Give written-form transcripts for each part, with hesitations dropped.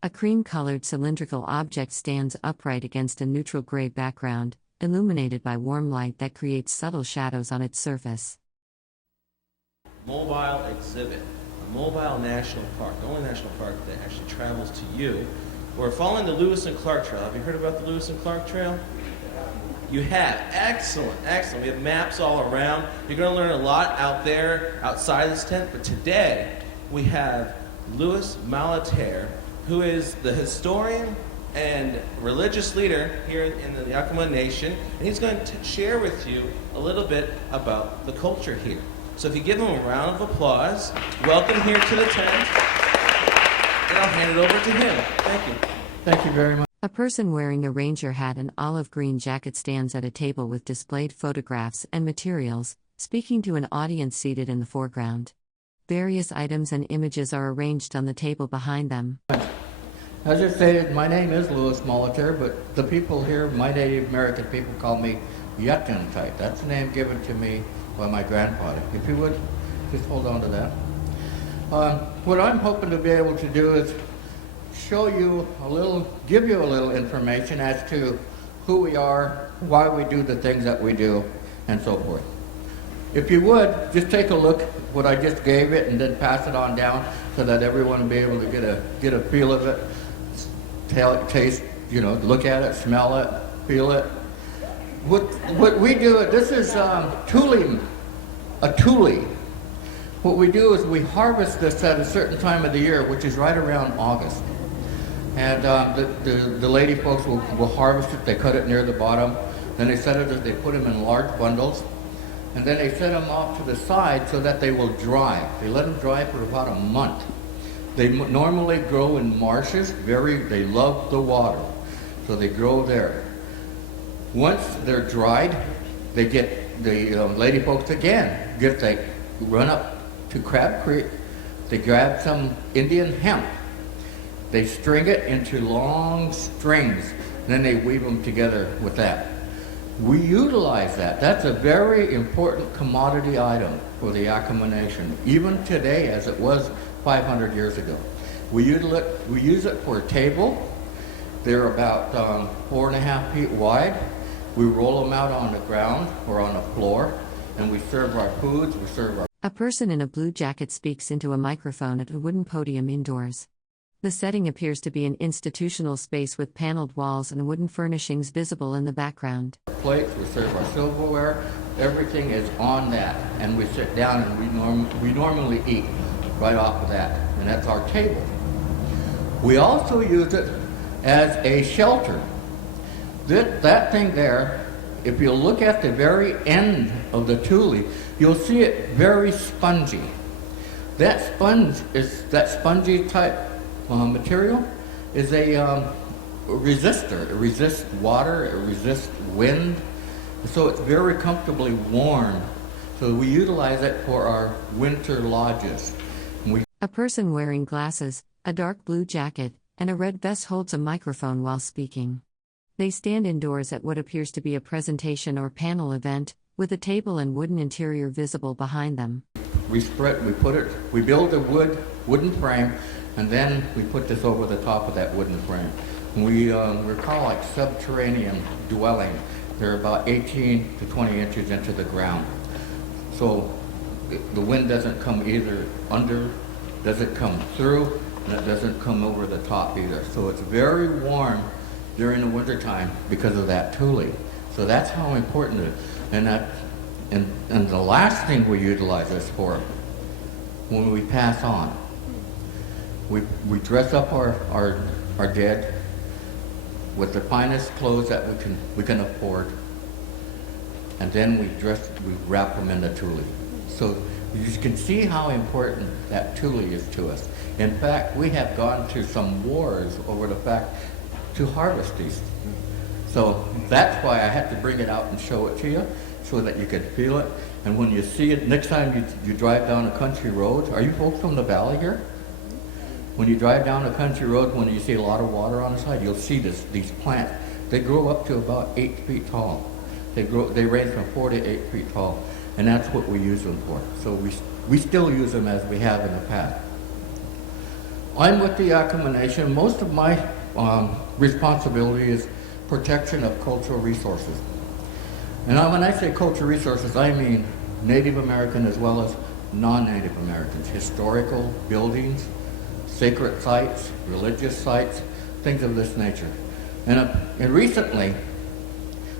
A cream-colored cylindrical object stands upright against a neutral gray background, illuminated by warm light that creates subtle shadows on its surface. Mobile exhibit, a mobile national park, the only national park that actually travels to you. We're following the Lewis and Clark Trail. Have you heard about the Lewis and Clark Trail? You have. Excellent, excellent. We have maps all around. You're going to learn a lot out there, outside this tent. But today, we have Lewis Clark, who is the historian and religious leader here in the Yakama Nation. And he's going to share with you a little bit about the culture here. So if you give him a round of applause, welcome here to the tent. And I'll hand it over to him. Thank you. Thank you very much. A person wearing a ranger hat and olive green jacket stands at a table with displayed photographs and materials, speaking to an audience seated in the foreground. Various items and images are arranged on the table behind them. As I stated, my name is Lewis Clark, but the people here, my Native American people, call me Yatuntai. That's the name given to me by my grandfather. If you would, just hold on to that. What I'm hoping to be able to do is show you a little, give you a little information as to who we are, why we do the things that we do, and so forth. If you would, just take a look at what I just gave it and then pass it on down so that everyone will be able to get a feel of it, taste, look at it, smell it, feel it. What we do, this is tule, a tule. What we do is we harvest this at a certain time of the year, which is right around August. And the lady folks will harvest it, they cut it near the bottom, then they they put them in large bundles, and then they set them off to the side so that they will dry. They let them dry for about a month. They normally grow in marshes, they love the water, so they grow there. Once they're dried, they get, the lady folks again, they run up to Crab Creek, they grab some Indian hemp, they string it into long strings, then they weave them together with that. We utilize that. That's a very important commodity item for the Yakama Nation, even today as it was 500 years ago. We use it for a table. They're about 4.5 feet wide. We roll them out on the ground or on the floor, and we serve our foods, we serve our... A person in a blue jacket speaks into a microphone at a wooden podium indoors. The setting appears to be an institutional space with paneled walls and wooden furnishings visible in the background. Plates, we serve our silverware, everything is on that, and we sit down and we normally eat right off of that, and that's our table. We also use it as a shelter. That thing there, if you look at the very end of the tule, you'll see it very spongy. That spongy type material is a resistor. It resists water, it resists wind, so it's very comfortably warm. So we utilize it for our winter lodges. A person wearing glasses, a dark blue jacket, and a red vest holds a microphone while speaking. They stand indoors at what appears to be a presentation or panel event, with a table and wooden interior visible behind them. We build a wooden frame, and then we put this over the top of that wooden frame. We're called like subterranean dwelling. They're about 18 to 20 inches into the ground. So the wind doesn't come either under, doesn't come through, and it doesn't come over the top either. So it's very warm during the wintertime because of that tule. So that's how important it is. And the last thing we utilize this for, when we pass on, we dress up our dead with the finest clothes that we can afford, and then we wrap them in the tule. So you can see how important that tule is to us. In fact, we have gone to some wars over the fact to harvest these. So that's why I had to bring it out and show it to you, so that you could feel it. And when you see it, next time you drive down a country road, are you folks from the valley here? When you drive down a country road, when you see a lot of water on the side, you'll see these plants. They grow up to about 8 feet tall. They range from 4 to 8 feet tall, and that's what we use them for. So we still use them as we have in the past. I'm with the Yakama Nation. Most of my responsibility is protection of cultural resources. And when I say cultural resources, I mean Native American as well as non-Native Americans, historical buildings, sacred sites, religious sites, things of this nature. And recently,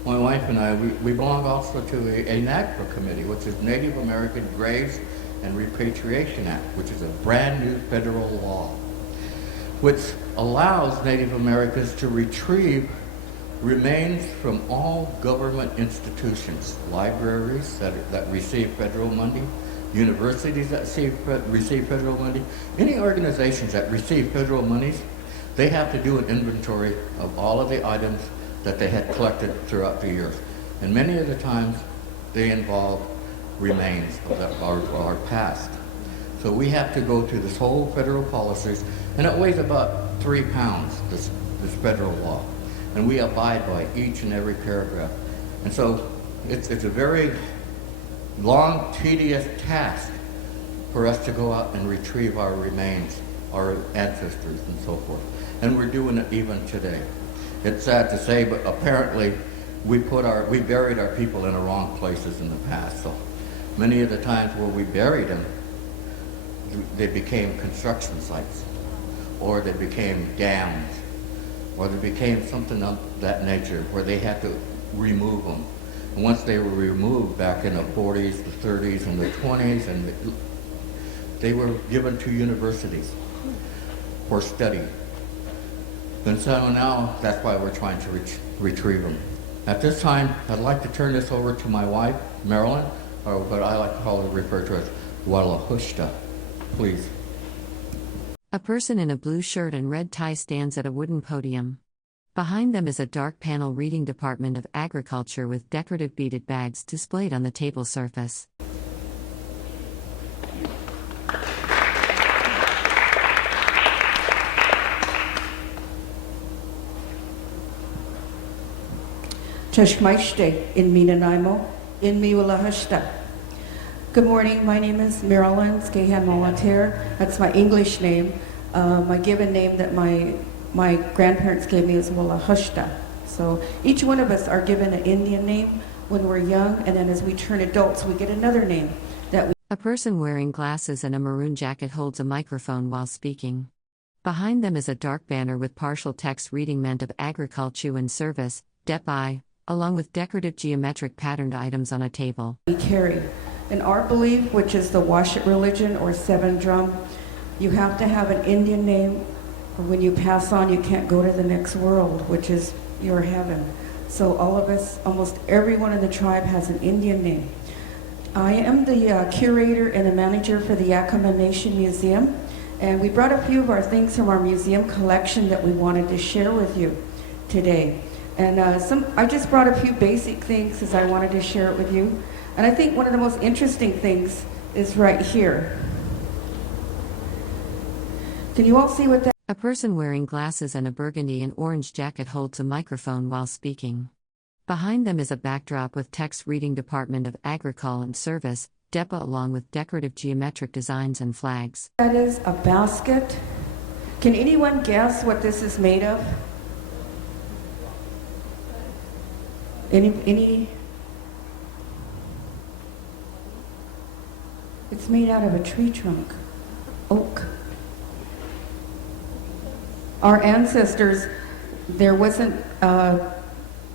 my wife and I, we belong also to a NAGPRA committee, which is Native American Graves and Repatriation Act, which is a brand new federal law, which allows Native Americans to retrieve remains from all government institutions, libraries that receive federal money, universities that receive federal money, any organizations that receive federal monies, they have to do an inventory of all of the items that they had collected throughout the years. And many of the times they involve remains of our past. So we have to go through this whole federal policies, and it weighs about 3 pounds, this federal law. And we abide by each and every paragraph. And so it's a very long, tedious task for us to go out and retrieve our remains, our ancestors and so forth. And we're doing it even today. It's sad to say, but apparently we buried our people in the wrong places in the past. So many of the times where we buried them, they became construction sites, or they became dams, or they became something of that nature where they had to remove them. And once they were removed back in the 40s, the 30s, and the 20s, and they were given to universities for study. And so now that's why we're trying to retrieve them. At this time, I'd like to turn this over to my wife, Marilyn, or what I like to call her, refer to as Walahushta. Please. A person in a blue shirt and red tie stands at a wooden podium. Behind them is a dark panel reading Department of Agriculture with decorative beaded bags displayed on the table surface. Tashmaishte in Minanaimo, in Miwalahashta. Good morning, my name is Marilyn Skehan Molater. That's my English name. My given name that my grandparents gave me is Walahushta. So each one of us are given an Indian name when we're young, and then as we turn adults, we get another name that we. A person wearing glasses and a maroon jacket holds a microphone while speaking. Behind them is a dark banner with partial text reading Ment of Agriculture and Service, DEPI, along with decorative geometric patterned items on a table. We carry. In our belief, which is the Washit religion or seven drum, you have to have an Indian name, or when you pass on, you can't go to the next world, which is your heaven. So all of us, almost everyone in the tribe has an Indian name. I am the curator and a manager for the Yakama Nation Museum, and we brought a few of our things from our museum collection that we wanted to share with you today. And I just brought a few basic things because I wanted to share it with you. And I think one of the most interesting things is right here. Can you all see what that? A person wearing glasses and a burgundy and orange jacket holds a microphone while speaking. Behind them is a backdrop with text reading Department of Agriculture and Service, DEPA, along with decorative geometric designs and flags. That is a basket. Can anyone guess what this is made of? Any? It's made out of a tree trunk, oak. Our ancestors, there wasn't,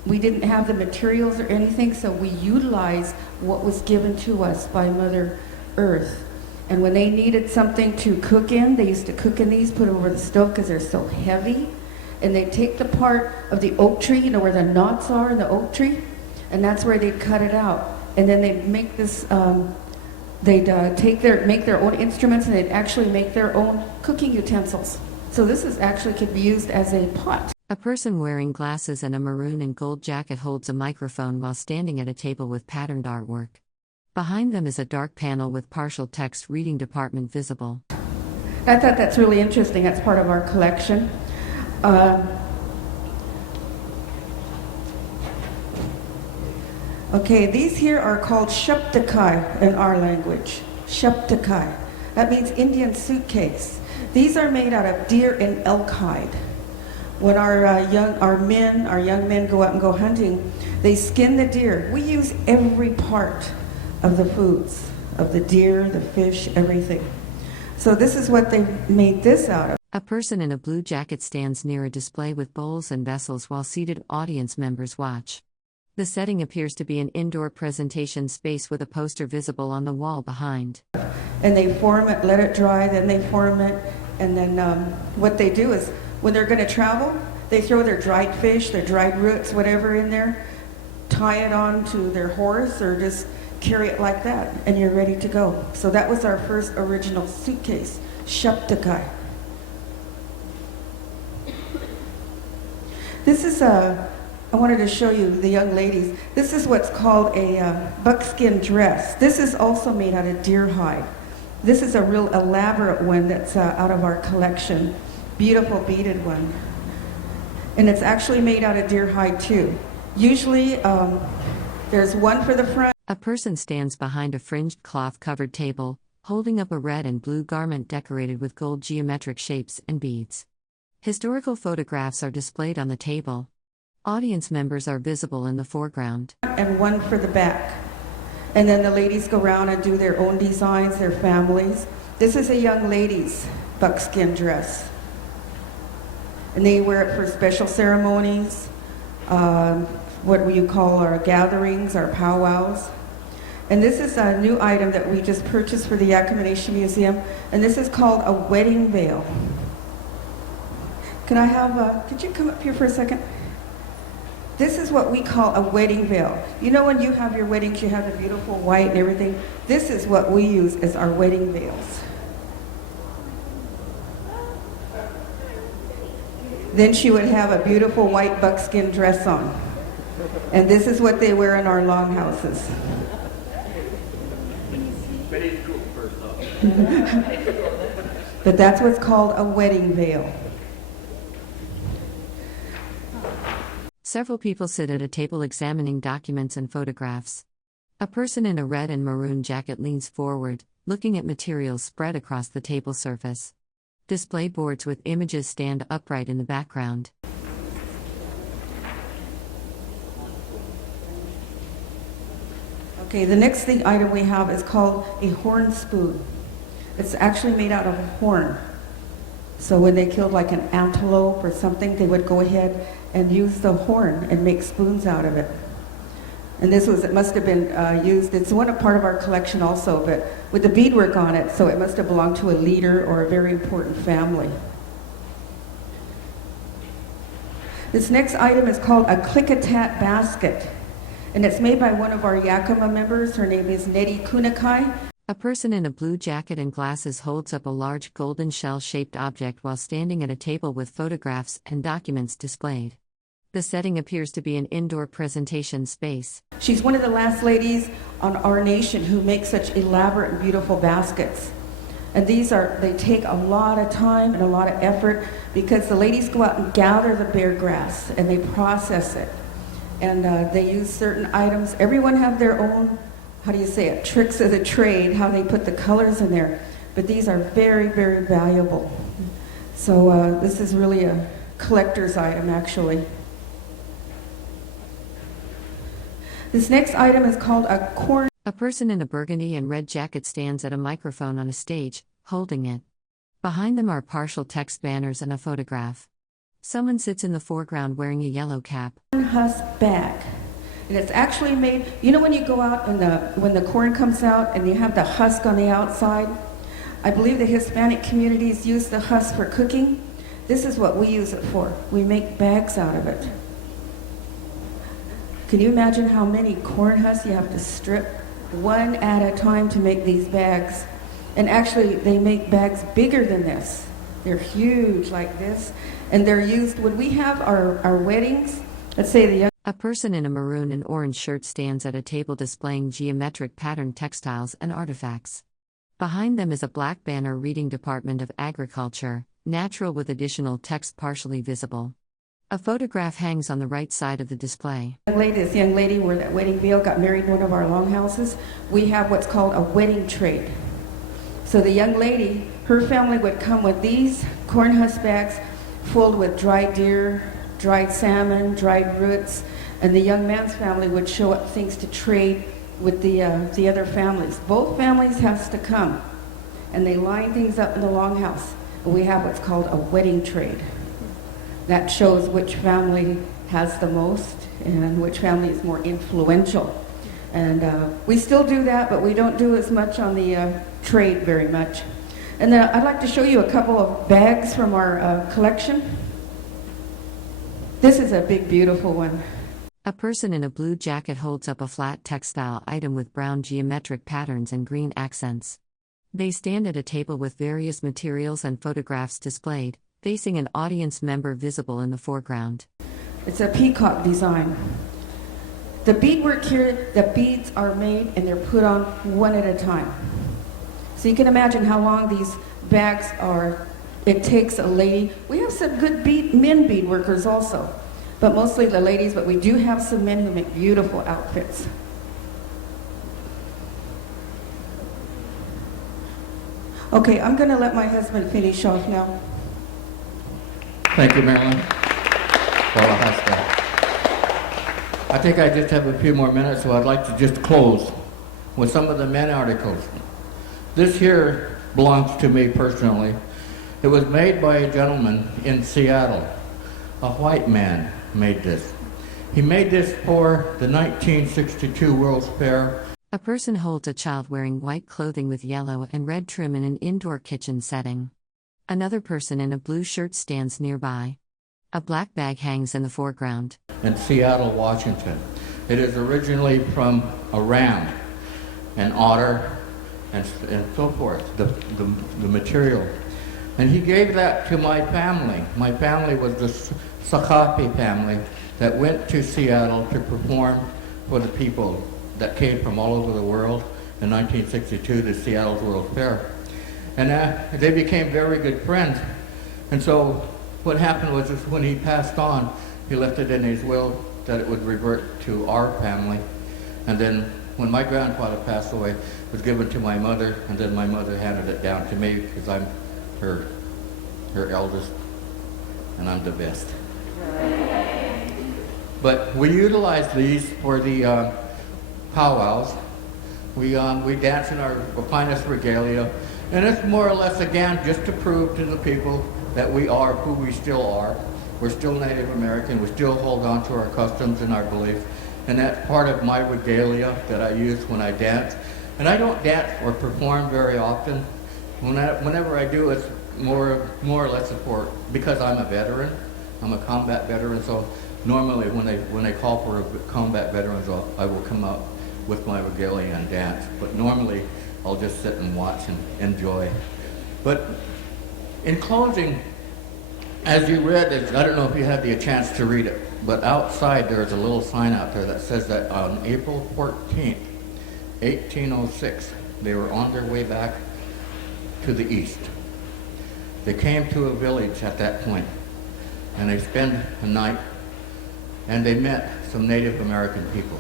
we didn't have the materials or anything, so we utilized what was given to us by Mother Earth. And when they needed something to cook in, they used to cook in these, put them over the stove because they're so heavy. And they'd take the part of the oak tree, you know where the knots are in the oak tree, and that's where they'd cut it out. And then they'd make this, they'd make their own instruments, and they'd actually make their own cooking utensils. So this is actually could be used as a pot. A person wearing glasses and a maroon and gold jacket holds a microphone while standing at a table with patterned artwork. Behind them is a dark panel with partial text reading Department visible. I thought that's really interesting. That's part of our collection. Okay, these here are called shuptakai in our language. Shuptakai. That means Indian suitcase. These are made out of deer and elk hide. When our young men go out and go hunting, they skin the deer. We use every part of the foods, of the deer, the fish, everything. So this is what they made this out of. A person in a blue jacket stands near a display with bowls and vessels while seated audience members watch. The setting appears to be an indoor presentation space with a poster visible on the wall behind. And they form it, let it dry, then they form it, and then what they do is, when they're going to travel, they throw their dried fish, their dried roots, whatever in there, tie it on to their horse, or just carry it like that, and you're ready to go. So that was our first original suitcase, Sheptakai. This is I wanted to show you the young ladies. This is what's called a buckskin dress. This is also made out of deer hide. This is a real elaborate one that's out of our collection. Beautiful beaded one. And it's actually made out of deer hide too. Usually there's one for the front. A person stands behind a fringed cloth-covered table, holding up a red and blue garment decorated with gold geometric shapes and beads. Historical photographs are displayed on the table. Audience members are visible in the foreground. And one for the back. And then the ladies go around and do their own designs, their families. This is a young lady's buckskin dress. And they wear it for special ceremonies, what you call our gatherings, our powwows. And this is a new item that we just purchased for the Yakama Nation Museum, and this is called a wedding veil. Can I have, could you come up here for a second? This is what we call a wedding veil. You know when you have your weddings, you have the beautiful white and everything? This is what we use as our wedding veils. Then she would have a beautiful white buckskin dress on. And this is what they wear in our longhouses. But that's what's called a wedding veil. Several people sit at a table examining documents and photographs. A person in a red and maroon jacket leans forward, looking at materials spread across the table surface. Display boards with images stand upright in the background. Okay, the next item we have is called a horn spoon. It's actually made out of a horn. So when they killed like an antelope or something, they would go ahead and use the horn and make spoons out of it. And it must have been used, it's a part of our collection also, but with the beadwork on it, so it must have belonged to a leader or a very important family. This next item is called a click-a-tat basket, and it's made by one of our Yakama members. Her name is Nettie Kunakai. A person in a blue jacket and glasses holds up a large golden shell-shaped object while standing at a table with photographs and documents displayed. The setting appears to be an indoor presentation space. She's one of the last ladies on our nation who make such elaborate and beautiful baskets. And they take a lot of time and a lot of effort because the ladies go out and gather the bare grass and they process it. And they use certain items. Everyone have their own, tricks of the trade, how they put the colors in there. But these are very, very valuable. So this is really a collector's item, actually. This next item is called a corn. A person in a burgundy and red jacket stands at a microphone on a stage, holding it. Behind them are partial text banners and a photograph. Someone sits in the foreground wearing a yellow cap. Husk bag. And it's actually made, you know when you go out and when the corn comes out and you have the husk on the outside? I believe the Hispanic communities use the husk for cooking. This is what we use it for. We make bags out of it. Can you imagine how many corn husks you have to strip one at a time to make these bags? And actually, they make bags bigger than this. They're huge like this. And they're used, when we have our weddings, let's say the young... A person in a maroon and orange shirt stands at a table displaying geometric patterned textiles and artifacts. Behind them is a black banner reading Department of Agriculture, Natural with additional text partially visible. A photograph hangs on the right side of the display. This young lady wore that wedding veil, got married in one of our longhouses. We have what's called a wedding trade. So the young lady Her family would come with these corn husk bags filled with dried deer, dried salmon, dried roots, and the young man's family would show up things to trade with the other families. Both families has to come, and they line things up in the longhouse. And we have what's called a wedding trade. That shows which family has the most and which family is more influential. And we still do that, but we don't do as much on the trade very much. And then I'd like to show you a couple of bags from our collection. This is a big, beautiful one. A person in a blue jacket holds up a flat textile item with brown geometric patterns and green accents. They stand at a table with various materials and photographs displayed, facing an audience member visible in the foreground. It's a peacock design. The beadwork here, the beads are made and they're put on one at a time. So you can imagine how long these bags are. It takes a lady. We have some good men bead workers also, but mostly the ladies, but we do have some men who make beautiful outfits. Okay, I'm going to let my husband finish off now. Thank you, Marilyn. I think I just have a few more minutes, so I'd like to just close with some of the men articles. This here belongs to me personally. It was made by a gentleman in Seattle. A white man made this. He made this for the 1962 World's Fair. A person holds a child wearing white clothing with yellow and red trim in an indoor kitchen setting. Another person in a blue shirt stands nearby. A black bag hangs in the foreground. In Seattle, Washington. It is originally from a ram, an otter, and so forth, the material. And he gave that to my family. My family was the Sakapi family that went to Seattle to perform for the people that came from all over the world in 1962 to Seattle's World Fair. And they became very good friends. And so what happened was just when he passed on, he left it in his will that it would revert to our family. And then when my grandfather passed away, it was given to my mother, and then my mother handed it down to me because I'm her eldest, and I'm the best. But we utilize these for the powwows. We dance in our finest regalia, and it's more or less, again, just to prove to the people that we are who we still are. We're still Native American. We still hold on to our customs and our beliefs, and that's part of my regalia that I use when I dance. And I don't dance or perform very often. Whenever I do, it's more or less support because I'm a veteran. I'm a combat veteran, so normally when they call for combat veterans, I will come out with my regalia and dance. But normally, I'll just sit and watch and enjoy. But in closing, as you read it, I don't know if you had the chance to read it, but outside there's a little sign out there that says that on April 14th, 1806, they were on their way back to the east. They came to a village at that point, and they spent a night, and they met some Native American people.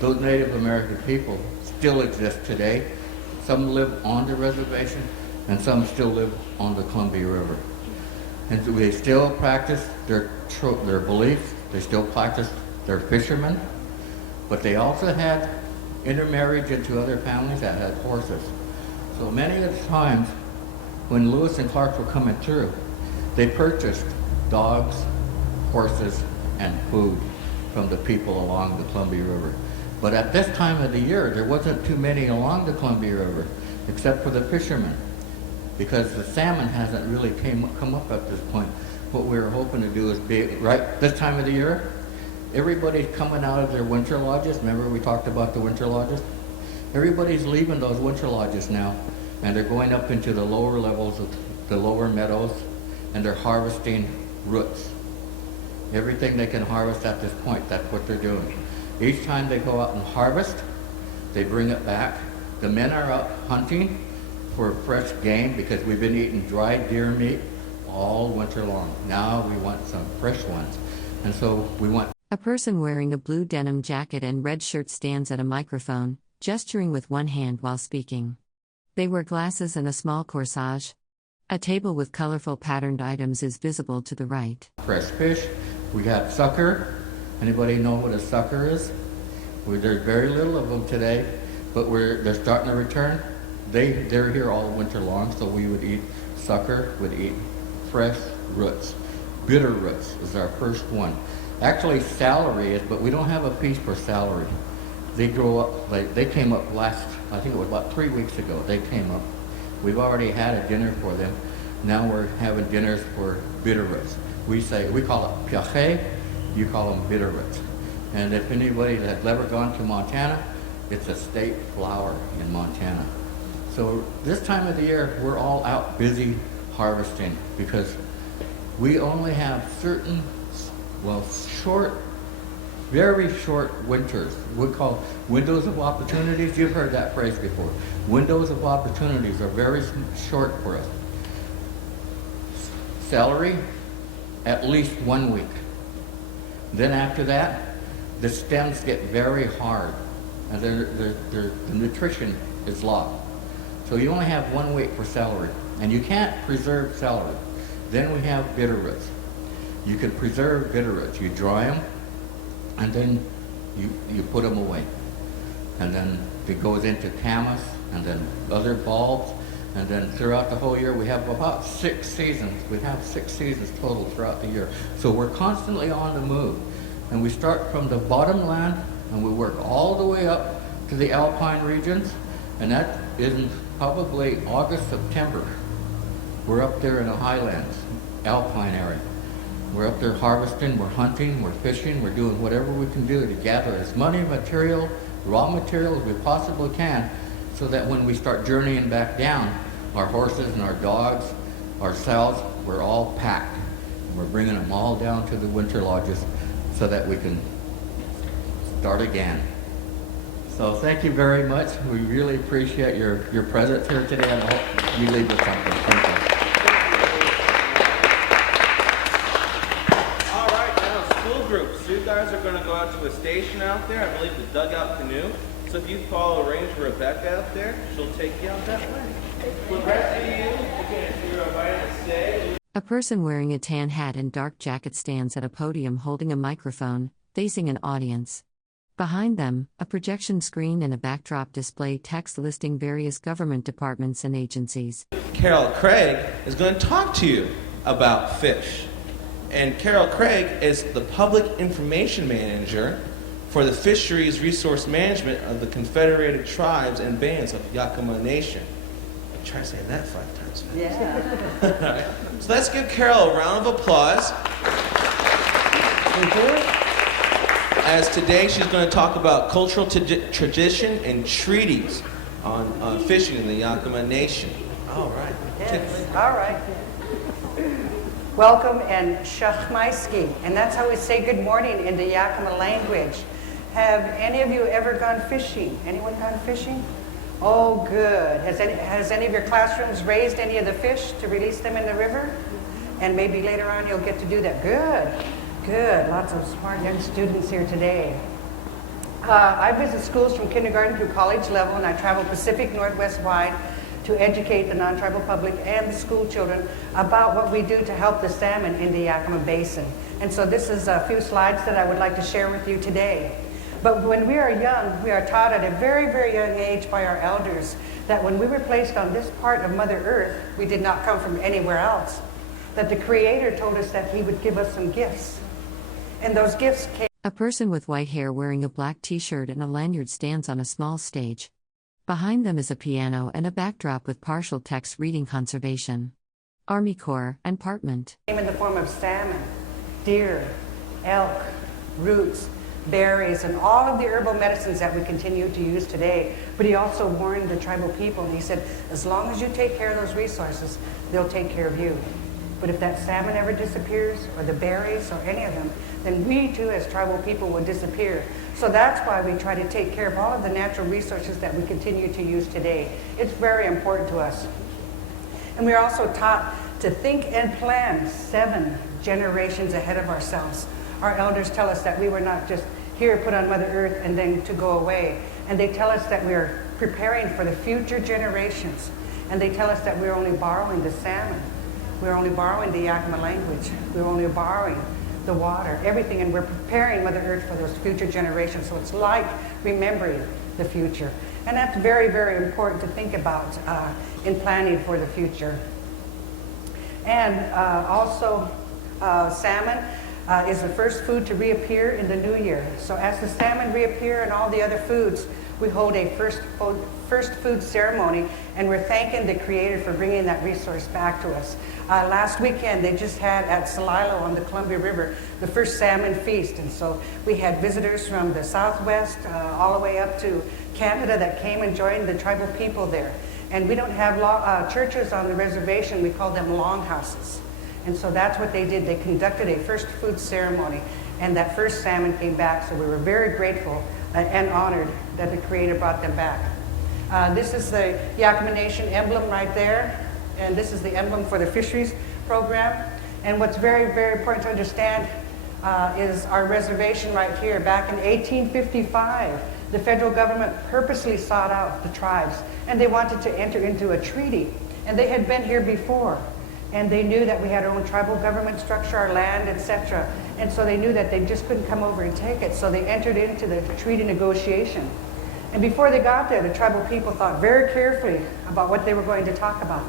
Those Native American people still exist today. Some live on the reservation, and some still live on the Columbia River. And so they still practice their beliefs. They still practice their fishermen, but they also had intermarriage into other families that had horses. So many of the times when Lewis and Clark were coming through, they purchased dogs, horses, and food from the people along the Columbia River. But at this time of the year, there wasn't too many along the Columbia River, except for the fishermen, because the salmon hasn't really come up at this point. What we were hoping to do is be, right this time of the year, everybody's coming out of their winter lodges. Remember we talked about the winter lodges? Everybody's leaving those winter lodges now, and they're going up into the lower levels of the lower meadows, and they're harvesting roots. Everything they can harvest at this point, that's what they're doing. Each time they go out and harvest, they bring it back. The men are out hunting for fresh game because we've been eating dried deer meat all winter long. Now we want some fresh ones. And so we want... A person wearing a blue denim jacket and red shirt stands at a microphone, gesturing with one hand while speaking. They wear glasses and a small corsage. A table with colorful patterned items is visible to the right. Fresh fish. We got sucker. Anybody know what a sucker is? There's very little of them today, but they're starting to return. They're here all winter long, so we would eat sucker, would eat fresh roots. Bitter roots is our first one. Actually, celery is, but we don't have a piece for celery. They grow up, they came up I think it was about 3 weeks ago, they came up. We've already had a dinner for them. Now we're having dinners for bitter roots. We call it piache, you call them bitter roots. And if anybody that's ever gone to Montana, it's a state flower in Montana. So this time of the year, we're all out busy harvesting because we only have certain, very short winters. We call windows of opportunities. You've heard that phrase before. Windows of opportunities are very short for us. Celery, at least 1 week. Then after that, the stems get very hard, and the nutrition is lost. So you only have 1 week for celery, and you can't preserve celery. Then we have bitter roots. You can preserve bitter roots. You dry them, and then you put them away. And then it goes into camas, and then other bulbs, and then throughout the whole year we have about 6 seasons. We have 6 seasons total throughout the year. So we're constantly on the move. And we start from the bottom land, and we work all the way up to the alpine regions, and that is in probably August, September. We're up there in the highlands, alpine area. We're up there harvesting, we're hunting, we're fishing, we're doing whatever we can do to gather as much material, raw material as we possibly can, so that when we start journeying back down, our horses and our dogs, ourselves, we're all packed. And we're bringing them all down to the winter lodges so that we can start again. So thank you very much. We really appreciate your presence here today, and I hope you leave with something. Thank you. All right, now school groups. So you guys are going to go out to a station out there, I believe the dugout canoe. So if you follow arrange Rebecca out there, she'll take you out that way. The rest of you, you're invited to stay. A person wearing a tan hat and dark jacket stands at a podium holding a microphone, facing an audience. Behind them, a projection screen and a backdrop display text listing various government departments and agencies. Carol Craig is going to talk to you about fish. And Carol Craig is the public information manager for the Fisheries Resource Management of the Confederated Tribes and Bands of Yakama Nation. Try saying that 5 times fast. Yeah. Right. So let's give Carol a round of applause. As today she's going to talk about cultural tradition and treaties on fishing in the Yakama Nation. All right. Yes. All right. Welcome and shachmaiski, and that's how we say good morning in the Yakama language. Have any of you ever gone fishing? Anyone gone fishing? Oh, good. Has any of your classrooms raised any of the fish to release them in the river? And maybe later on you'll get to do that. Good, good. Lots of smart young students here today. I visit schools from kindergarten through college level, and I travel Pacific Northwest wide to educate the non-tribal public and the school children about what we do to help the salmon in the Yakama Basin. And so this is a few slides that I would like to share with you today. But when we are young, we are taught at a very, very young age by our elders that when we were placed on this part of Mother Earth, we did not come from anywhere else. That the Creator told us that He would give us some gifts. And those gifts came. A person with white hair wearing a black t-shirt and a lanyard stands on a small stage. Behind them is a piano and a backdrop with partial text reading conservation, Army Corps, and Partment. Came in the form of salmon, deer, elk, roots, berries, and all of the herbal medicines that we continue to use today. But he also warned the tribal people, and he said, as long as you take care of those resources, they'll take care of you. But if that salmon ever disappears, or the berries, or any of them, then we too as tribal people will disappear. So that's why we try to take care of all of the natural resources that we continue to use today. It's very important to us. And we're also taught to think and plan 7 generations ahead of ourselves. Our elders tell us that we were not just here put on Mother Earth and then to go away. And they tell us that we're preparing for the future generations. And they tell us that we're only borrowing the salmon. We're only borrowing the Yakama language. We're only borrowing the water, everything, and we're preparing Mother Earth for those future generations. So it's like remembering the future. And that's very, very important to think about in planning for the future. And also, salmon is the first food to reappear in the new year. So as the salmon reappear and all the other foods, we hold a first food ceremony, and we're thanking the Creator for bringing that resource back to us. Last weekend, they just had at Celilo on the Columbia River the first salmon feast, and so we had visitors from the Southwest all the way up to Canada that came and joined the tribal people there. And we don't have churches on the reservation. We call them longhouses. And so that's what they did. They conducted a first food ceremony, and that first salmon came back. So we were very grateful and honored that the Creator brought them back. This is the Yakama Nation emblem right there, and this is the emblem for the fisheries program. And what's very, very important to understand is our reservation right here. Back in 1855, the federal government purposely sought out the tribes, and they wanted to enter into a treaty. And they had been here before, and they knew that we had our own tribal government structure, our land, etc. And so they knew that they just couldn't come over and take it, so they entered into the treaty negotiation. And before they got there, the tribal people thought very carefully about what they were going to talk about.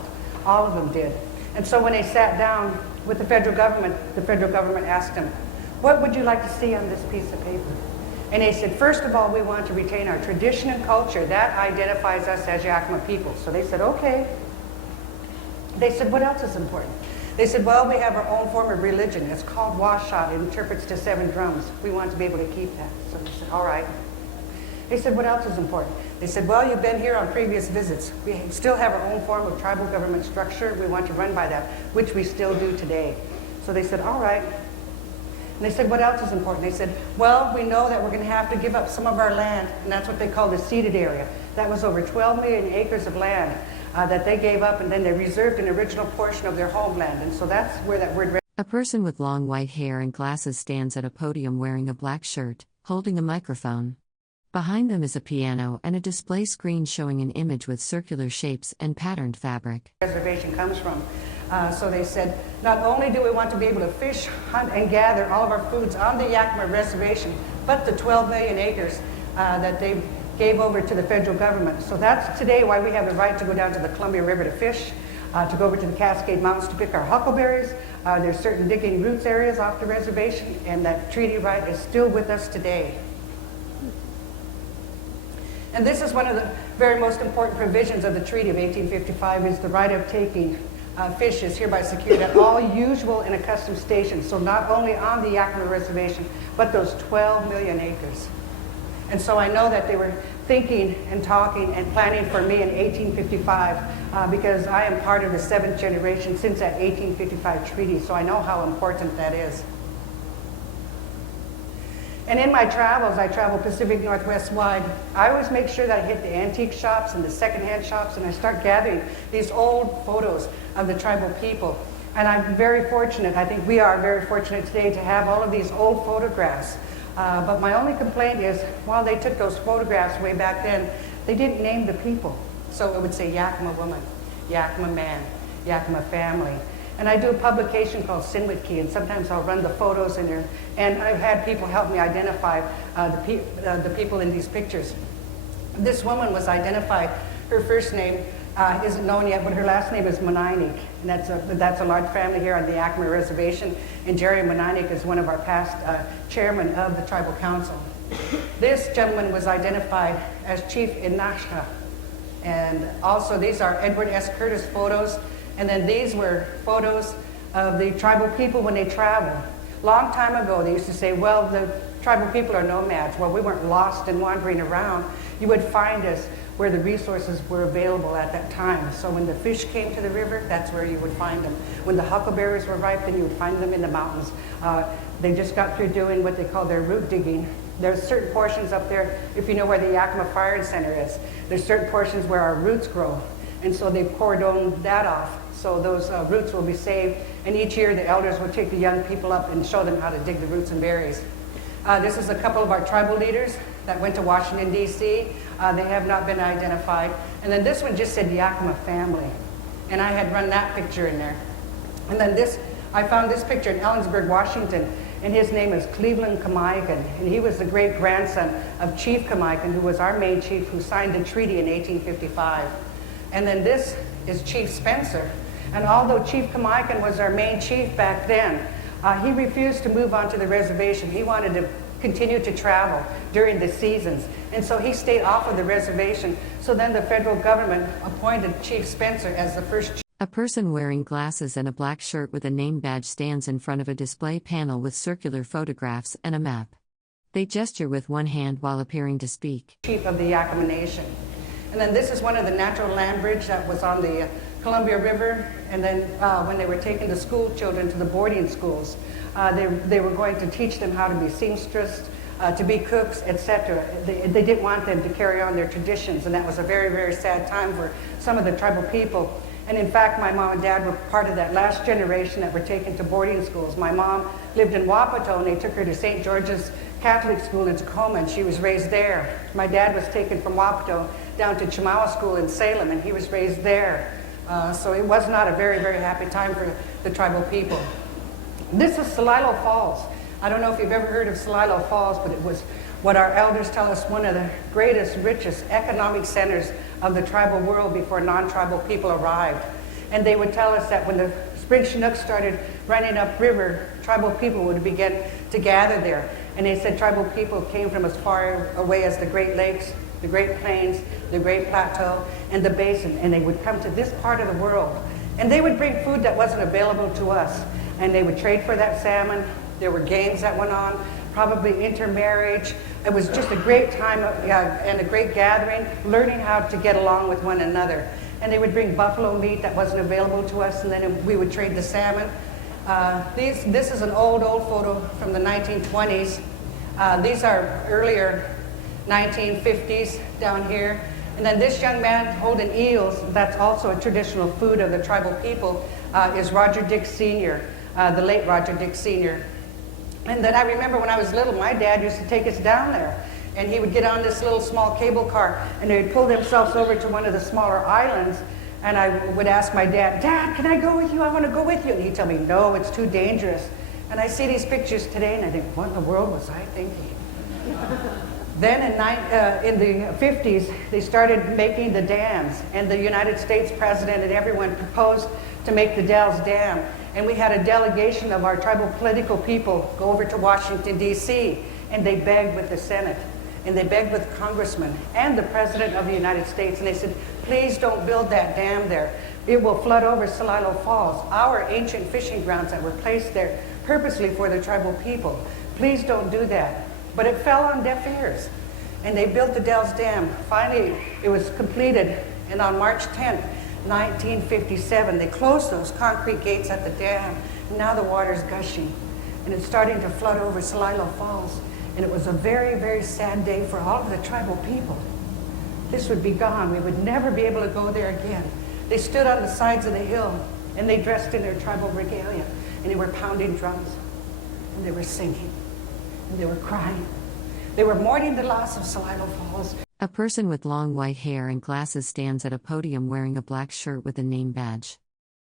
All of them did. And so when they sat down with the federal government asked them, "What would you like to see on this piece of paper?" And they said, "First of all, we want to retain our tradition and culture. That identifies us as Yakama people." So they said, "Okay." They said, "What else is important?" They said, "Well, we have our own form of religion. It's called Washot. It interprets to 7 drums. We want to be able to keep that." So they said, "All right." They said, "What else is important?" They said, "Well, you've been here on previous visits. We still have our own form of tribal government structure. We want to run by that, which we still do today." So they said, "All right." And they said, "What else is important?" They said, "Well, we know that we're going to have to give up some of our land," and that's what they call the ceded area. That was over 12 million acres of land that they gave up, and then they reserved an original portion of their homeland. And so that's where that word... A person with long white hair and glasses stands at a podium wearing a black shirt, holding a microphone. Behind them is a piano and a display screen showing an image with circular shapes and patterned fabric. Reservation comes from. So they said, not only do we want to be able to fish, hunt, and gather all of our foods on the Yakama Reservation, but the 12 million acres that they gave over to the federal government. So that's today why we have the right to go down to the Columbia River to fish, to go over to the Cascade Mountains to pick our huckleberries. There's certain digging roots areas off the reservation, and that treaty right is still with us today. And this is one of the very most important provisions of the Treaty of 1855 is the right of taking fish is hereby secured at all usual and accustomed stations. So not only on the Yakama Reservation, but those 12 million acres. And so I know that they were thinking and talking and planning for me in 1855 because I am part of the 7th generation since that 1855 treaty. So I know how important that is. And in my travels, I travel Pacific Northwest wide. I always make sure that I hit the antique shops and the secondhand shops, and I start gathering these old photos of the tribal people. And I'm very fortunate, I think we are very fortunate today to have all of these old photographs. But my only complaint is, while they took those photographs way back then, they didn't name the people. So it would say Yakama woman, Yakama man, Yakama family. And I do a publication called Sinwitki, and sometimes I'll run the photos in there. And I've had people help me identify the people in these pictures. This woman was identified. Her first name isn't known yet, but her last name is Monainik. And that's a large family here on the Yakama Reservation. And Jerry Monainik is one of our past chairmen of the Tribal Council. This gentleman was identified as Chief Inashka. And also these are Edward S. Curtis photos. And then these were photos of the tribal people when they traveled. Long time ago, they used to say, well, the tribal people are nomads. Well, we weren't lost and wandering around. You would find us where the resources were available at that time. So when the fish came to the river, that's where you would find them. When the huckleberries were ripe, then you would find them in the mountains. They just got through doing what they call their root digging. There's certain portions up there, if you know where the Yakama Fire Center is, there's certain portions where our roots grow. And so they've cordoned that off. So those roots will be saved. And each year the elders will take the young people up and show them how to dig the roots and berries. This is a couple of our tribal leaders that went to Washington, D.C. They have not been identified. And then this one just said Yakama family. And I had run that picture in there. And then I found this picture in Ellensburg, Washington, and his name is Cleveland Kamaikan. And he was the great-grandson of Chief Kamaikan, who was our main chief who signed the treaty in 1855. And then this is Chief Spencer. And although Chief Kamaikan was our main chief back then, he refused to move onto the reservation. He wanted to continue to travel during the seasons. And so he stayed off of the reservation. So then the federal government appointed Chief Spencer as the first chief. A person wearing glasses and a black shirt with a name badge stands in front of a display panel with circular photographs and a map. They gesture with one hand while appearing to speak. Chief of the Yakama Nation. And then this is one of the natural land bridge that was on the Columbia River. And then when they were taking the school children to the boarding schools, they were going to teach them how to be seamstress, to be cooks, etc. They didn't want them to carry on their traditions, and that was a very, very sad time for some of the tribal people. And in fact, my mom and dad were part of that last generation that were taken to boarding schools. My mom lived in Wapato, and they took her to St. George's Catholic School in Tacoma, and she was raised there. My dad was taken from Wapato down to Chemawa School in Salem, and he was raised there. So it was not a very, very happy time for the tribal people. This is Celilo Falls. I don't know if you've ever heard of Celilo Falls, but it was what our elders tell us one of the greatest, richest economic centers of the tribal world before non-tribal people arrived. And they would tell us that when the spring Chinooks started running upriver, tribal people would begin to gather there. And they said tribal people came from as far away as the Great Lakes, the Great Plains, the Great Plateau, and the Basin. And they would come to this part of the world. And they would bring food that wasn't available to us. And they would trade for that salmon. There were games that went on, probably intermarriage. It was just a great time and a great gathering, learning how to get along with one another. And they would bring buffalo meat that wasn't available to us, and then we would trade the salmon. This is an old photo from the 1920s. These are earlier 1950s down here. And then this young man holding eels, that's also a traditional food of the tribal people, is Roger Dick Sr., the late Roger Dick Sr. And then I remember when I was little, my dad used to take us down there. And he would get on this little small cable car, and they would pull themselves over to one of the smaller islands. And I would ask my dad, "Dad, can I go with you? I want to go with you." And he'd tell me, "No, it's too dangerous." And I see these pictures today, and I think, what in the world was I thinking? Then in the 50s, they started making the dams, and the United States president and everyone proposed to make the Dells Dam. And we had a delegation of our tribal political people go over to Washington, D.C., and they begged with the Senate, and they begged with congressmen and the president of the United States, and they said, "Please don't build that dam there. It will flood over Celilo Falls, our ancient fishing grounds that were placed there purposely for the tribal people. Please don't do that." But it fell on deaf ears, and they built the Dells Dam. Finally, it was completed, and on March 10th, 1957, they closed those concrete gates at the dam, and now the water's gushing, and it's starting to flood over Celilo Falls, and it was a very, very sad day for all of the tribal people. This would be gone. We would never be able to go there again. They stood on the sides of the hill, and they dressed in their tribal regalia, and they were pounding drums, and they were singing, and they were crying. They were mourning the loss of Celilo Falls. A person with long white hair and glasses stands at a podium wearing a black shirt with a name badge.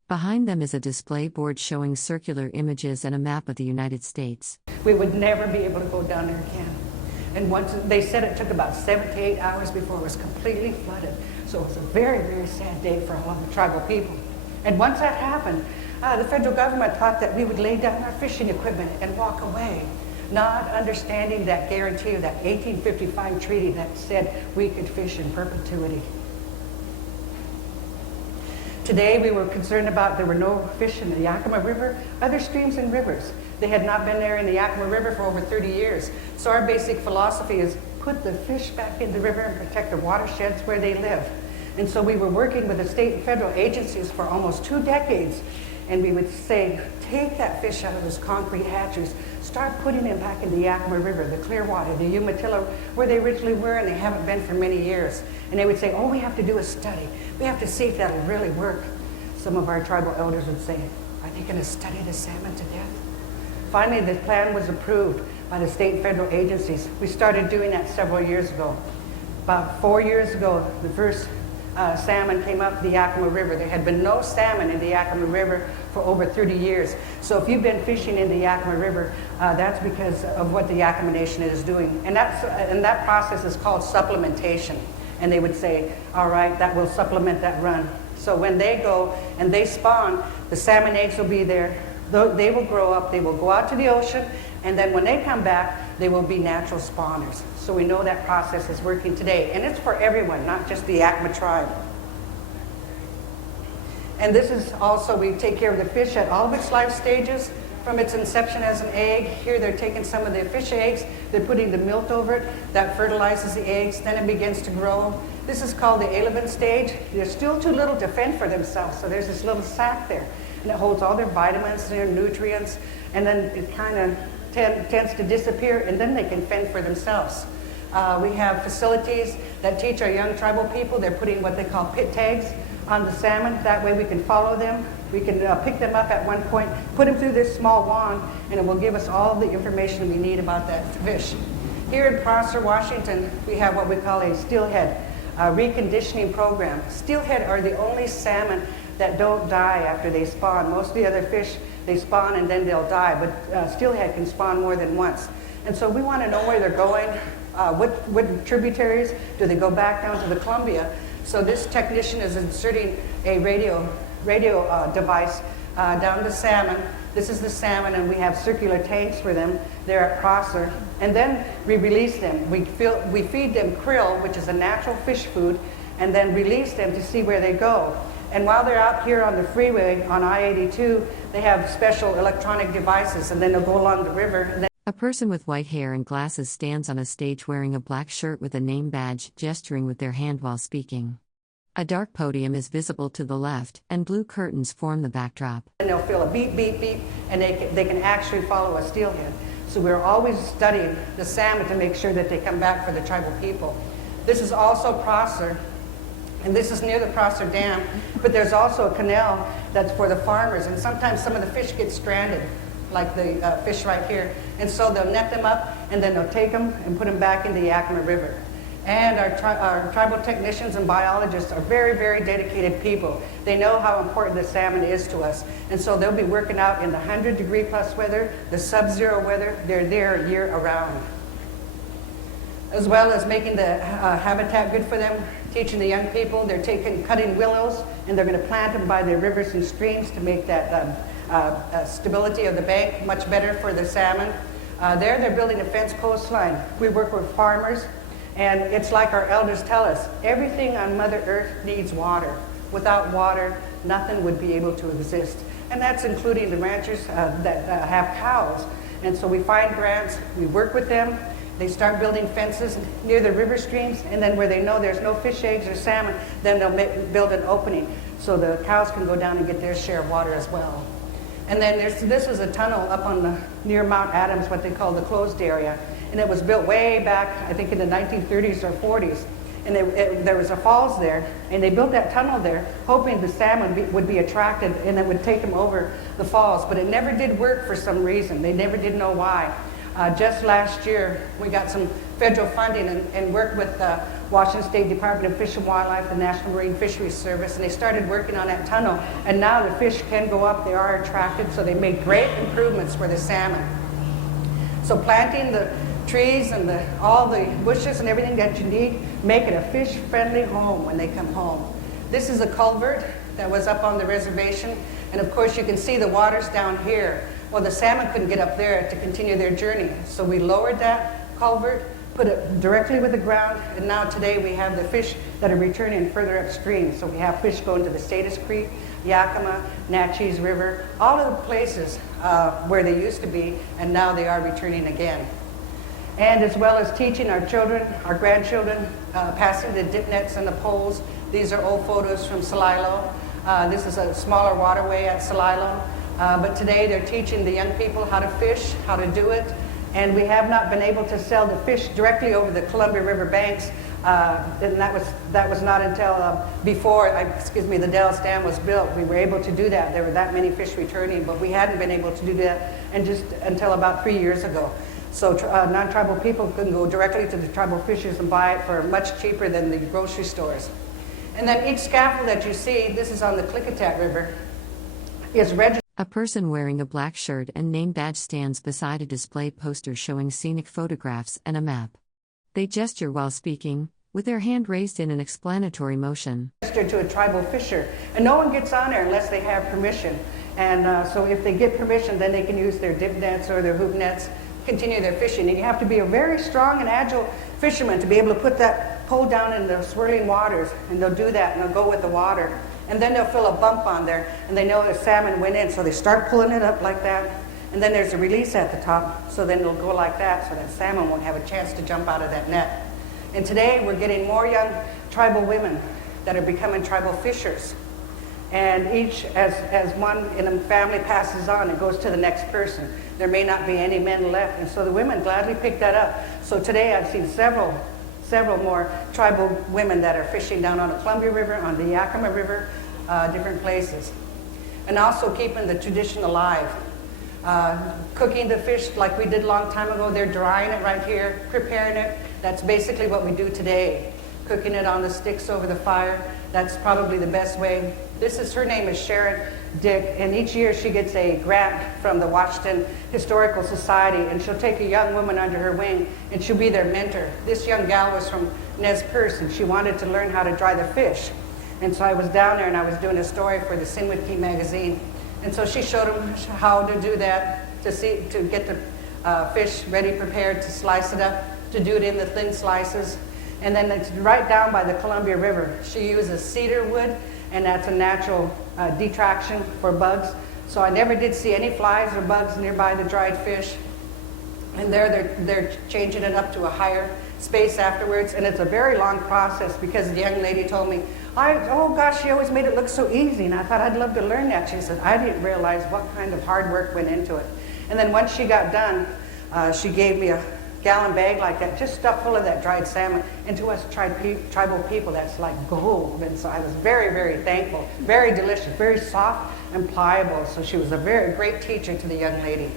Behind them is a display board showing circular images and a map of the United States. We would never be able to go down there again. And once they said it took about 7 to 8 hours before it was completely flooded. So it was a very, very sad day for all of the tribal people. And once that happened, the federal government thought that we would lay down our fishing equipment and walk away, not understanding that guarantee of that 1855 treaty that said we could fish in perpetuity. Today we were concerned about there were no fish in the Yakama River, other streams and rivers. They had not been there in the Yakama River for over 30 years. So our basic philosophy is put the fish back in the river and protect the watersheds where they live. And so we were working with the state and federal agencies for almost 2 decades. And we would say, take that fish out of those concrete hatcheries, start putting them back in the Yakama River, the Clearwater, the Umatilla, where they originally were, and they haven't been for many years. And they would say, "Oh, we have to do a study. We have to see if that'll really work." Some of our tribal elders would say, "Are they going to study the salmon to death?" Finally, the plan was approved by the state and federal agencies. We started doing that several years ago. About 4 years ago, the first salmon came up the Yakama River. There had been no salmon in the Yakama River for over 30 years. So if you've been fishing in the Yakama River, that's because of what the Yakama Nation is doing. And that process is called supplementation. And they would say, all right, that will supplement that run. So when they go and they spawn, the salmon eggs will be there. They will grow up, they will go out to the ocean, and then when they come back, they will be natural spawners. So we know that process is working today. And it's for everyone, not just the Yakama tribe. And this is also, we take care of the fish at all of its life stages, from its inception as an egg. Here they're taking some of the fish eggs, they're putting the milk over it, that fertilizes the eggs, then it begins to grow. This is called the alevin stage. They're still too little to fend for themselves, so there's this little sac there, and it holds all their vitamins, their nutrients, and then it kind of tends to disappear, and then they can fend for themselves. We have facilities that teach our young tribal people. They're putting what they call pit tags on the salmon. That way we can follow them. We can pick them up at one point, put them through this small wand, and it will give us all the information we need about that fish. Here in Prosser, Washington, we have what we call a steelhead reconditioning program. Steelhead are the only salmon that don't die after they spawn. Most of the other fish, they spawn and then they'll die, but steelhead can spawn more than once. And so we want to know where they're going, what tributaries, do they go back down to the Columbia? So this technician is inserting a radio device down the salmon. This is the salmon, and we have circular tanks for them there at Prosser. And then we release them. We feed them krill, which is a natural fish food, and then release them to see where they go. And while they're out here on the freeway on I-82, they have special electronic devices, and then they'll go along the river. And then A person with white hair and glasses stands on a stage wearing a black shirt with a name badge, gesturing with their hand while speaking. A dark podium is visible to the left, and blue curtains form the backdrop. they'll feel a beep, beep, beep, and they can actually follow a steelhead. So we're always studying the salmon to make sure that they come back for the tribal people. This is also Prosser, and this is near the Prosser Dam, but there's also a canal that's for the farmers, and sometimes some of the fish get stranded, like the fish right here. And so they'll net them up, and then they'll take them and put them back in the Yakama River. And our tribal technicians and biologists are very, very dedicated people. They know how important the salmon is to us. And so they'll be working out in the 100-degree plus weather, the sub-zero weather. They're there year-around. As well as making the habitat good for them, teaching the young people. They're cutting willows, and they're going to plant them by the rivers and streams to make that stability of the bank much better for the salmon. They're building a fence coastline. We work with farmers. And it's like our elders tell us, everything on Mother Earth needs water. Without water, nothing would be able to exist. And that's including the ranchers that have cows. And so we find grants, we work with them, they start building fences near the river streams, and then where they know there's no fish eggs or salmon, then they'll build an opening so the cows can go down and get their share of water as well. And then this is a tunnel up on near Mount Adams, what they call the closed area. And it was built way back, I think in the 1930s or 40s. And there was a falls there, and they built that tunnel there, hoping the salmon would be attracted and it would take them over the falls. But it never did work for some reason. They never did know why. Just last year, we got some federal funding and worked with the Washington State Department of Fish and Wildlife, the National Marine Fisheries Service, and they started working on that tunnel. And now the fish can go up, they are attracted, so they made great improvements for the salmon. So planting the trees and all the bushes and everything that you need, make it a fish-friendly home when they come home. This is a culvert that was up on the reservation, and of course you can see the water's down here. Well, the salmon couldn't get up there to continue their journey, so we lowered that culvert, put it directly with the ground, and now today we have the fish that are returning further upstream. So we have fish going to the Status Creek, Yakama, Natchez River, all of the places where they used to be, and now they are returning again. And as well as teaching our children, our grandchildren, passing the dip nets and the poles. These are old photos from Celilo. This is a smaller waterway at Celilo. But today they're teaching the young people how to fish, how to do it. And we have not been able to sell the fish directly over the Columbia River banks. And that was not until before, the Dallas Dam was built. We were able to do that. There were that many fish returning, but we hadn't been able to do that and just until about 3 years ago. So non-tribal people can go directly to the tribal fishers and buy it for much cheaper than the grocery stores. And then each scaffold that you see, this is on the Klickitat River, is registered. A person wearing a black shirt and name badge stands beside a display poster showing scenic photographs and a map. They gesture while speaking, with their hand raised in an explanatory motion. To a tribal fisher, and no one gets on there unless they have permission. And so if they get permission, then they can use their dip nets or their hoop nets, continue their fishing. And you have to be a very strong and agile fisherman to be able to put that pole down in the swirling waters, and they'll do that, and they'll go with the water. And then they'll feel a bump on there, and they know the salmon went in, so they start pulling it up like that. And then there's a release at the top, so then it'll go like that, so that salmon won't have a chance to jump out of that net. And today we're getting more young tribal women that are becoming tribal fishers. And each, as one in a family passes on, it goes to the next person. There may not be any men left, and so the women gladly pick that up. So today I've seen several more tribal women that are fishing down on the Columbia River, on the Yakama River, different places. And also keeping the tradition alive. Cooking the fish like we did a long time ago. They're drying it right here, preparing it. That's basically what we do today. Cooking it on the sticks over the fire. That's probably the best way. Her name is Sharon Dick, and each year she gets a grant from the Washington Historical Society, and she'll take a young woman under her wing, and she'll be their mentor. This young gal was from Nez Perce, and she wanted to learn how to dry the fish. And so I was down there, and I was doing a story for the Sinwit magazine. And so she showed them how to do that, to get the fish ready, prepared, to slice it up, to do it in the thin slices. And then it's right down by the Columbia River. She uses cedar wood, and that's a natural detraction for bugs. So I never did see any flies or bugs nearby the dried fish. And they're changing it up to a higher space afterwards. And it's a very long process, because the young lady told me, oh gosh, she always made it look so easy. And I thought I'd love to learn that. She said, I didn't realize what kind of hard work went into it. And then once she got done, she gave me a gallon bag like that, just stuffed full of that dried salmon. And to us tribal people, that's like gold. And so I was very, very thankful. Very delicious, very soft and pliable. So she was a very great teacher to the young lady.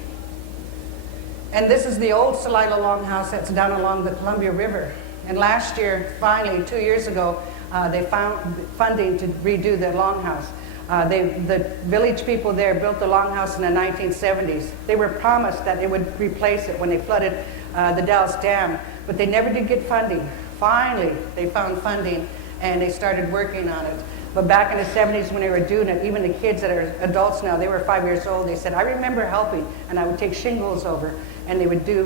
And this is the old Salila Longhouse that's down along the Columbia River. And last year, finally, 2 years ago, they found funding to redo the longhouse. The village people there built the longhouse in the 1970s. They were promised that they would replace it when they flooded the Dalles Dam, but they never did get funding. Finally, they found funding, and they started working on it. But back in the 70s when they were doing it, even the kids that are adults now, they were 5 years old, they said, I remember helping, and I would take shingles over, and they would do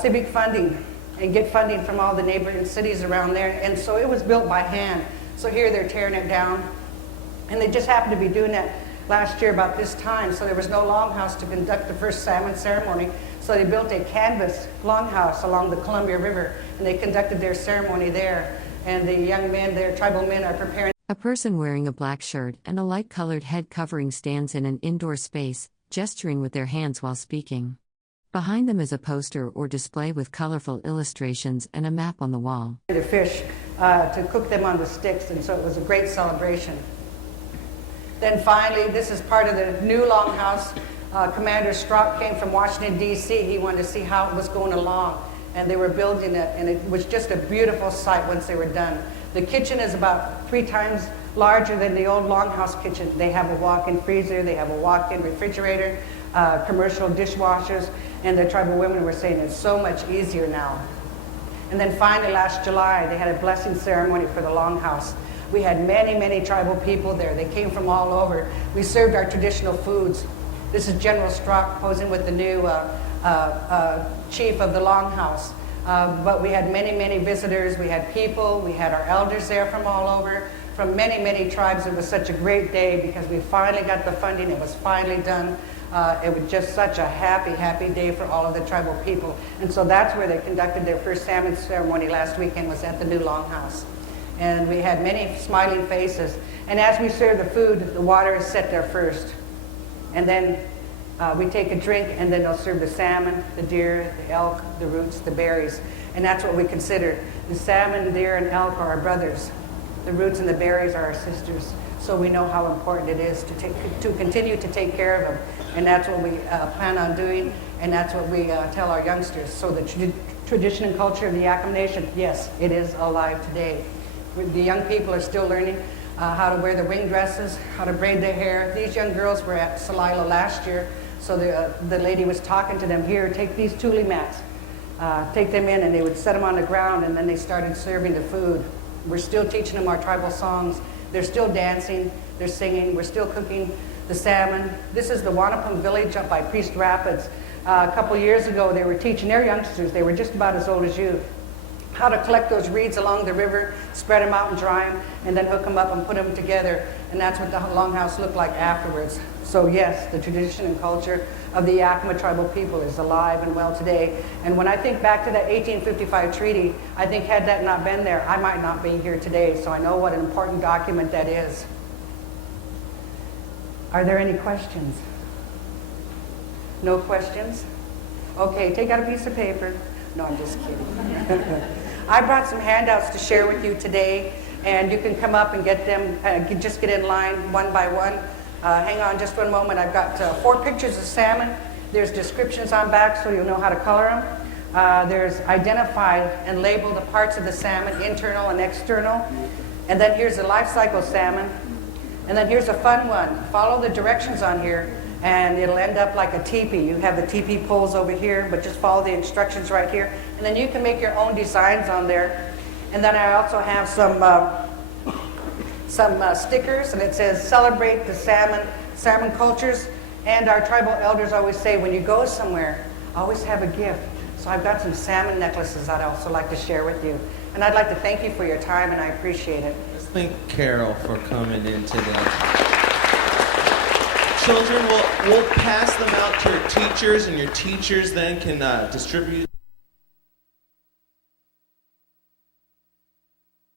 civic funding and get funding from all the neighboring cities around there. And so it was built by hand. So here they're tearing it down. And they just happened to be doing that last year about this time, so there was no longhouse to conduct the first salmon ceremony. So they built a canvas longhouse along the Columbia River, and they conducted their ceremony there. And the young men there, tribal men, are preparing. A person wearing a black shirt and a light-colored head covering stands in an indoor space, gesturing with their hands while speaking. Behind them is a poster or display with colorful illustrations and a map on the wall. The fish to cook them on the sticks, and so it was a great celebration. Then finally, this is part of the new longhouse. Commander Strock came from Washington, D.C. He wanted to see how it was going along, and they were building it, and it was just a beautiful sight once they were done. The kitchen is about 3 times larger than the old longhouse kitchen. They have a walk-in freezer, they have a walk-in refrigerator, commercial dishwashers, and the tribal women were saying it's so much easier now. And then finally, last July, they had a blessing ceremony for the longhouse. We had many, many tribal people there. They came from all over. We served our traditional foods. This is General Strock posing with the new chief of the longhouse. But we had many, many visitors. We had people. We had our elders there from all over, from many, many tribes. It was such a great day because we finally got the funding. It was finally done. It was just such a happy, happy day for all of the tribal people. And so that's where they conducted their first salmon ceremony last weekend, was at the new longhouse. And we had many smiling faces. And as we serve the food, the water is set there first. And then we take a drink, and then they'll serve the salmon, the deer, the elk, the roots, the berries. And that's what we consider. The salmon, deer, and elk are our brothers. The roots and the berries are our sisters. So we know how important it is to continue to take care of them. And that's what we plan on doing. And that's what we tell our youngsters. So the tradition and culture of the Yakama Nation, yes, it is alive today. The young people are still learning how to wear the wing dresses, how to braid their hair. These young girls were at Salila last year, so the lady was talking to them, here, take these tule mats, take them in, and they would set them on the ground, and then they started serving the food. We're still teaching them our tribal songs. They're still dancing, they're singing, we're still cooking the salmon. This is the Wanapum village up by Priest Rapids. A couple years ago, they were teaching their youngsters, they were just about as old as you, how to collect those reeds along the river, spread them out and dry them, and then hook them up and put them together. And that's what the longhouse looked like afterwards. So yes, the tradition and culture of the Yakama tribal people is alive and well today. And when I think back to that 1855 treaty, I think had that not been there, I might not be here today. So I know what an important document that is. Are there any questions? No questions? Okay, take out a piece of paper. No, I'm just kidding. I brought some handouts to share with you today, and you can come up and get them, just get in line one by one. Hang on just one moment. I've got 4 pictures of salmon. There's descriptions on back so you'll know how to color them. There's identified and labeled the parts of the salmon, internal and external. And then here's the life cycle salmon. And then here's a fun one. Follow the directions on here, and it'll end up like a teepee. You have the teepee poles over here, but just follow the instructions right here. And then you can make your own designs on there. And then I also have some stickers, and it says, celebrate the salmon cultures. And our tribal elders always say, when you go somewhere, always have a gift. So I've got some salmon necklaces I'd also like to share with you. And I'd like to thank you for your time, and I appreciate it. Let's thank Carol for coming in today. Children, we'll pass them out to your teachers, and your teachers then can distribute